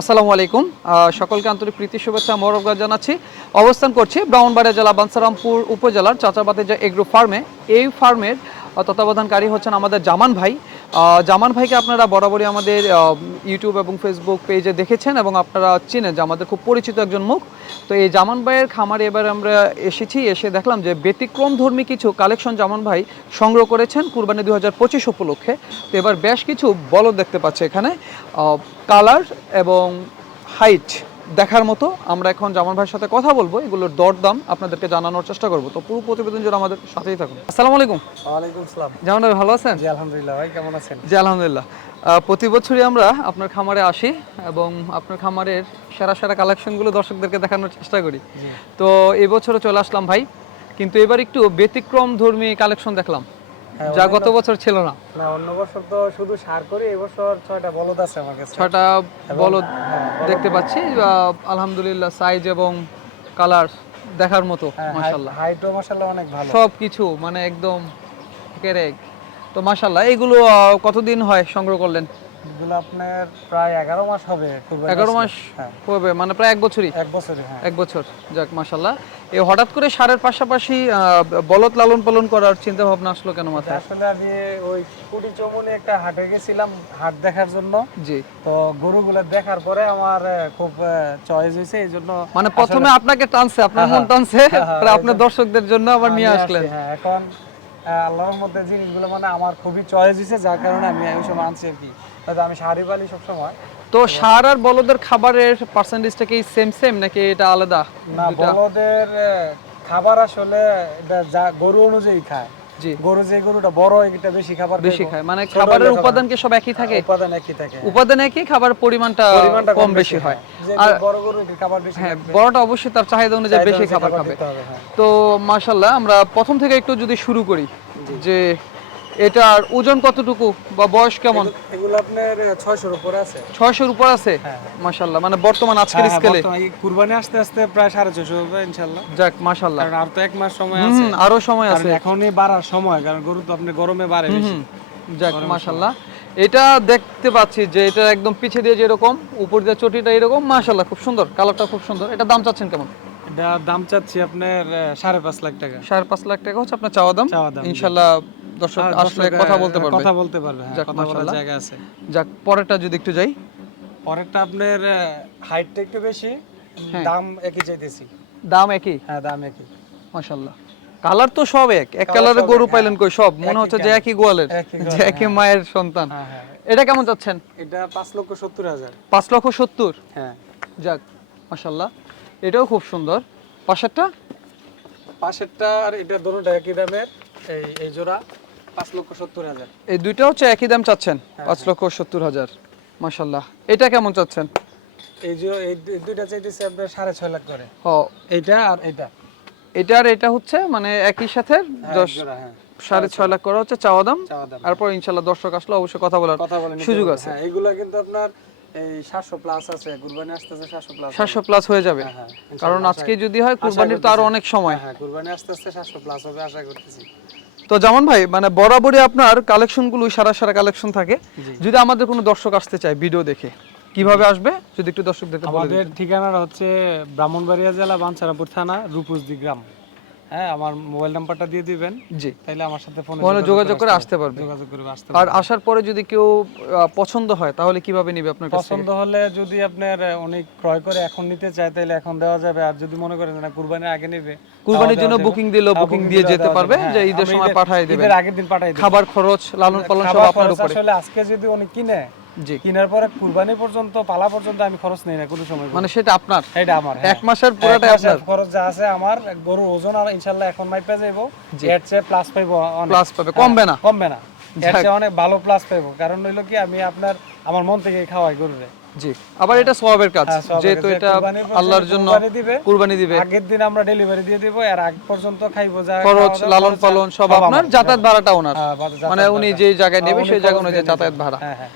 আসসালামু আলাইকুম। সকলকে আন্তরিক প্রীতি, শুভেচ্ছা মরবগাঁ জানাচ্ছি। অবস্থান করছি ব্রাহ্মণবাড়িয়া জেলা, বানসারামপুর উপজেলার চাচাবাতে যে এগ্রো ফার্মে এই ফার্মের তত্ত্বাবধানকারী হচ্ছেন আমাদের জামান ভাই। জামান ভাইকে আপনারা বরাবরই আমাদের ইউটিউব এবং ফেসবুক পেজে দেখেছেন এবং আপনারা চিনেন যে আমাদের খুব পরিচিত একজন মুখ। তো এই জামান ভাইয়ের খামারে এবার আমরা এসেছি, এসে দেখলাম যে ব্যতিক্রম ধর্মী কিছু কালেকশন জামান ভাই সংগ্রহ করেছেন কুরবানি দু হাজার পঁচিশ উপলক্ষে। তো এবার বেশ কিছু বলদ দেখতে পাচ্ছে এখানে কালার এবং হাইট দেখার মতো আমরা এখন জামান ভাইয়ের সাথে কথা বলব। এগুলোর দরদাম আপনাদেরকে জানানোর চেষ্টা করব। তো পুরো প্রতিবেদন জন্য আমাদের সাথেই থাকুন। আসসালামু আলাইকুম। ওয়ালাইকুম সালাম জামান ভাই ভালো আছেন? জি আলহামদুলিল্লাহ ভাই কেমন আছেন? জি আলহামদুলিল্লাহ। প্রতি বছরই আমরা আপনার খামারে আসি এবং আপনার খামারের সেরা সেরা কালেকশনগুলো দর্শকদেরকে দেখানোর চেষ্টা করি। তো এই বছরও চলে আসলাম ভাই। কিন্তু এবার একটু ব্যতিক্রম ধর্মী কালেকশন দেখলাম। যা গত বছর ছিল না। না অন্য বছর তো শুধু সার করি এবছর ছয়টা বলদ আছে আমার কাছে। ছয়টা বলদ হ্যাঁ, দেখতে পাচ্ছি আলহামদুলিল্লাহ সাইজ এবং কালার দেখার মতো হ্যাঁ, মাশাল্লাহ হাইটও মাশাআল্লাহ অনেক ভালো। সব কিছু মানে একদম কেরেক তো মাশাল্লাহ এগুলো কতদিন হয় সংগ্রহ করলেন? এগুলো আপনার প্রায় এগারো মাস হবে এগারো মাস হ্যাঁ। হবে মানে প্রায় এক বছরই? এক বছরে হ্যাঁ। এক বছর যাক মাশাল্লাহ এ হঠাৎ করে সারের পাশাপাশি বলদ লালন পালন করার চিন্তা ভাবনা আসলো কেন মাথায়? আসলে আমি ওই কুটি চমুনি একটা হাটে গেছিলাম হাট দেখার জন্য। জি। তো গরুগুলো দেখার পরে আমার খুব চয়েস হয়েছে এই জন্য মানে প্রথমে আপনাকে টানছে আপনার মন টানছে আপনার দর্শকদের জন্য আবার নিয়ে আসলেন। হ্যাঁ এখন আল্লাহর মধ্যে জিনিসগুলো মানে আমার খুবই চয়েস হয়েছে যার কারণে আমি এই সময় আনছি আর কি। হয়তো আমি শাড়ি পালি সবসময়। তো সার আর বলদের খাবারের পার্সেন্টেজটা কি সেম সেম নাকি এটা আলাদা? না বলদের খাবার আসলে যা গরু অনুযায়ী খায়। গরু যে গরুটা বড় এটা বেশি খাবার বেশি খায়। মানে খাবারের উপাদান কি সব একই থাকে? উপাদান একই থাকে। উপাদান একই খাবার পরিমাণটা কম বেশি হয়। আর বড় গরু খাবার বেশি হ্যাঁ বড়টা অবশ্যই তার চাহিদা অনুযায়ী বেশি খাবার খাবে। হ্যাঁ। তো মাশাআল্লাহ আমরা প্রথম থেকে একটু যদি শুরু করি যে এটার ওজন কতটুকু? বা বয়স কেমন? এগুলো আপনার ছয়শোর উপরে আছে। ছয়শোর উপর আছে? হ্যাঁ। মাশাল্লাহ মানে বর্তমান আজকের হ্যাঁ, হ্যাঁ, স্কেলে কুরবানি আসতে আসতে প্রায় সাড়ে ছশো হবে ইনশাল্লাহ যাক মাশাল্লাহ কারণ আর তো এক মাস সময় আছে। আরও সময় আছে। এখনই বাড়ার সময় কারণ গরু তো আপনি গরমে বাড়ে বেশি। যাক মাশাল্লাহ এটা দেখতে পাচ্ছি যে এটা একদম পিছে দিয়ে যেরকম উপর দিয়ে চটিটা এরকম মাশাল্লাহ খুব সুন্দর। কালারটা খুব সুন্দর। এটা দাম চাচ্ছেন কেমন? এটা দাম চাচ্ছি আপনার সাড়ে পাঁচ লাখ টাকা। সাড়ে পাঁচ লাখ টাকা হচ্ছে আপনার চাওয়া দাম। চাওয়া দাম, ইনশাল্লাহ দর্শক আসলে কথা বলতে পারবে। কথা বলতে পারবে হ্যাঁ কথা বলার জায়গা আছে। যাক পরেরটা যদি একটু যাই। পরেরটা আপনার হাইটটা একটু বেশি হ্যাঁ। দাম একই চাইতেছি। দাম একই? হ্যাঁ দাম একই। মাশাল্লাহ কালার তো সব এক এক কালারে গরু পাইলেন কই সব? মনে হচ্ছে যে একই গোয়ালের যে একই মায়ের সন্তান। হ্যাঁ হ্যাঁ। এটা কেমন যাচ্ছেন? এটা পাঁচ লক্ষ সত্তর হাজার। পাঁচ লক্ষ সত্তর? হ্যাঁ। যাক মাশাল্লাহ এটাও খুব সুন্দর। পাশেরটা? পাশেরটা আর এটা দোনোটা একই দামের এই এই জোড়া। পাঁচ লক্ষ সত্তর হাজার। এই দুইটা হচ্ছে একই দাম চাচ্ছেন? পাঁচ লক্ষ সত্তর হাজার। মাশাল্লাহ এটা কেমন চাচ্ছেন? এই যে এই দুইটা চাইতেছি আপনার সাড়ে ছয় লাখ করে। এইটা আর এটা এটা আর এটা হচ্ছে মানে একই সাথে হ্যাঁ, দশ হ্যাঁ। সাড়ে ছয় লাখ করা হচ্ছে চাওয়া দাম। তারপর ইনশাল্লাহ দর্শক আসলে অবশ্যই কথা বলার সুযোগ আছে। হ্যাঁ এগুলো কিন্তু আপনার এই সাতশো প্লাস আছে কুরবানি আসতেছে সাতশো প্লাস সাতশো প্লাস হয়ে যাবে। হ্যাঁ হ্যাঁ কারণ আজকে যদি হয় কুরবানির তো আরও অনেক সময়। হ্যাঁ, হ্যাঁ কুরবানি আস্তে আস্তে সাতশো প্লাস হবে আশা করতেছি। তো যেমন ভাই মানে বরাবরই আপনার কালেকশনগুলো সারা সারা কালেকশন থাকে। যদি আমাদের কোনো দর্শক আসতে চায় ভিডিও দেখে কীভাবে আসবে? যদি একটু দর্শক দেখতে আমাদের ঠিকানাটা হচ্ছে ব্রাহ্মণবাড়িয়া জেলা বাঞ্ছারাপুর থানা রূপসদি গ্রাম। হ্যাঁ আমার মোবাইল নাম্বারটা দিয়ে দিবেন। জি। তাহলে আমার সাথে ফোনে ফোনে যোগাযোগ করে আসতে পারবে। যোগাযোগ করে আসতে আর আসার পরে যদি কেউ পছন্দ হয় তাহলে কীভাবে নিবে আপনার কাছ পছন্দ হলে যদি আপনার অনেক ক্রয় করে এখন নিতে চায় তাহলে এখন দেওয়া যাবে। আর যদি মনে করেন যে না কুরবানির আগে নেবে কুরবানির জন্য বুকিং হ্যাঁ, বুকিং দিয়ে যেতে পারবে। যে হ্যাঁ। ঈদের সময় পাঠিয়ে ঈদের আগের দিন দেব খাবার খরচ লালন পালন সব আপনার উপরে। আসলে আজকে যদি উনি কিনে কেনার পরে কুরবানি পর্যন্ত পালা পর্যন্ত আমি খরচ নেই না কোনো সময় মানে সেটা আপনার? এটা আমার হ্যাঁ। এক মাসের পুরোটাই আপনার? খরচ যা আছে আমার গরুর ওজন আর ইনশাল্লাহ এখন মাইপে যাইবো। এর চেয়ে প্লাস পাইবো প্লাস পাবে কমবে না? কমবে না। এর চেয়ে অনেক ভালো প্লাস পাইবো। কারণ হইল কি আমি আপনার আমার মন থেকে খাওয়াই গরুরে। জি। আবার এটা সওয়াবের কাজ। হ্যাঁ, যেহেতু এটা আল্লাহর জন্য কুরবানি দিবে, আগের দিন আমরা ডেলিভারি দিয়ে দিব এর আগ পর্যন্ত খাইবো যা খরচ লালন পালন সব আপনার যাতায়াত ভাড়াটা ওনার। হ্যাঁ, মানে উনি ভাড়া। যে জায়গায় নেবে সেই জায়গা অনুযায়ী যাতায়াত ভাড়া। হ্যাঁ হ্যাঁ।